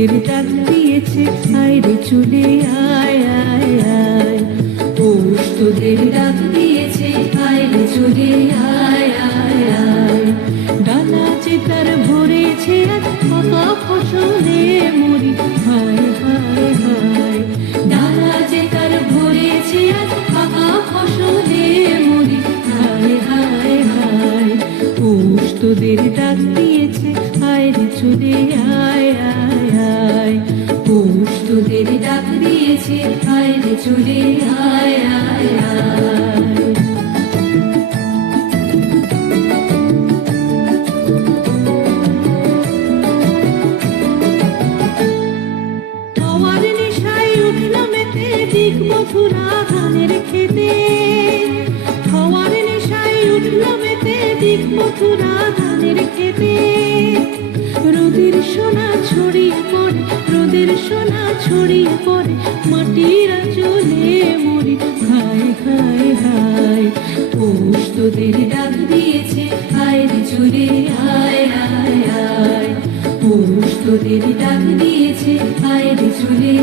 তোদের ডাক দিয়েছে, আয় রে চলে আয় আয় আয়। পৌষ তোদের ডাক দিয়েছে, আয় রে চলে আয় আয় আয়। ডালা যে তার ভরেছে আজ ফাঁকা ফসলে মরি, হায় হায় হায়। ডালা যে তার ভরেছে আজ ফাঁকা ফসলে মরি, হায় হায় হায়। পৌষ তোদের ডাক দিয়েছে, আয় রে চলে আয় আয় আয়। পৌষ তোদের ডাক দিয়েছে, আয় রে চলে আয় আয় আয়। হাওয়ার নেশায় উঠলো মেতে দিক মথুরা ধানের খেতে। হাওয়ার নেশায় উঠলো মেতে দিক মথুরা ধানের খেতে। রোদের সোনা ছড়িয়ে পড়ে, রোদের সোনা ছড়িয়ে পড়ে, মাটির আঁচলে মরি, হায় হায় হায়। পৌষ তোদের ডাক দিয়েছে, আয় রে চলে আয় আয় আয়। পৌষ তোদের ডাক দিয়েছে, আয় রে চলে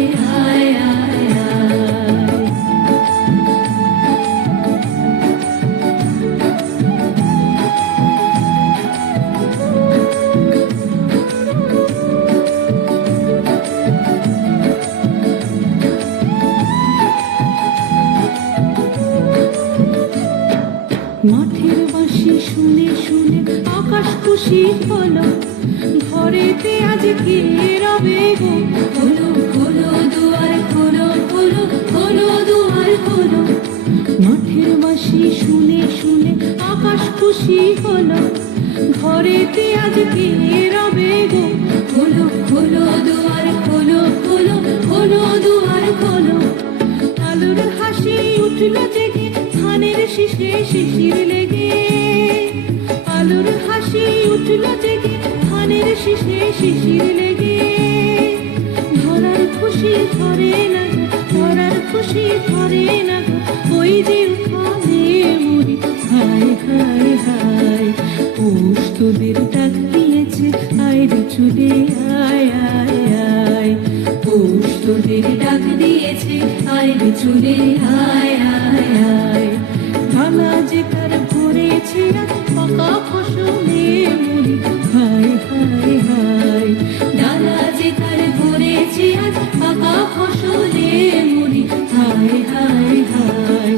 আয় আয় আয়। মাঠের বাঁশি শুনে শুনে আকাশ খুশি হলো, ঘরেতে আজ কে রবে গো। খোলো খোলো দুয়ার খোলো, খোলো খোলো দুয়ার খোলো। মাঠের বাঁশি শুনে শুনে আকাশ খুশি হলো, ঘরেতে আজ কে রবে গো। খোলো খোলো দুয়ার খোলো, খোলো খোলো দুয়ার খোলো। আলোর হাসি উঠলো জেগে ধানের শীষে শিশির লেগে। আলোর হাসি উঠলো জেগে ধানের শীষে শিশির লেগে। ধরার খুশি ধরে না গো, ধরার খুশি ধরে না গো, ওই যে উঠানে মরি, হায় হায় হায়। পৌষ তোদের ডাক দিয়েছে, আয় রে চলে আয় আয় আয়। পৌষ তোদের ডাক দিয়েছে, আয় রে চলে আয় আয় আয়। ধানা যে তার ভরেছে আজ ফাঁকা ফসলে মরি, হায় হায় হায়। ডালা যে তার ভরেছে আজ ফাঁকা ফসলে মরি, হায় হায় হায়।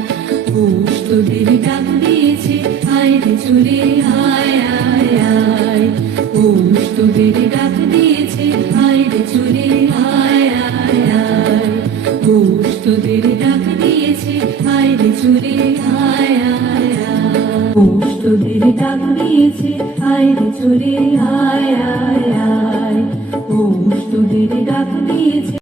পৌষ তোদের ডাক দিয়েছে, আয় রে চলে আয় আয় আয়। পৌষ তোদের ডাক দিয়েছে, আয় রে চলে আয় আয় আয়। পৌষ তোদের ডাক দিয়েছে, আয় রে চলে আয় আয় আয়। পৌষ তোদের ডাক দিয়েছে, আয় রে চলে আয় আয় আয়। পৌষ তোদের ডাক দিয়েছে।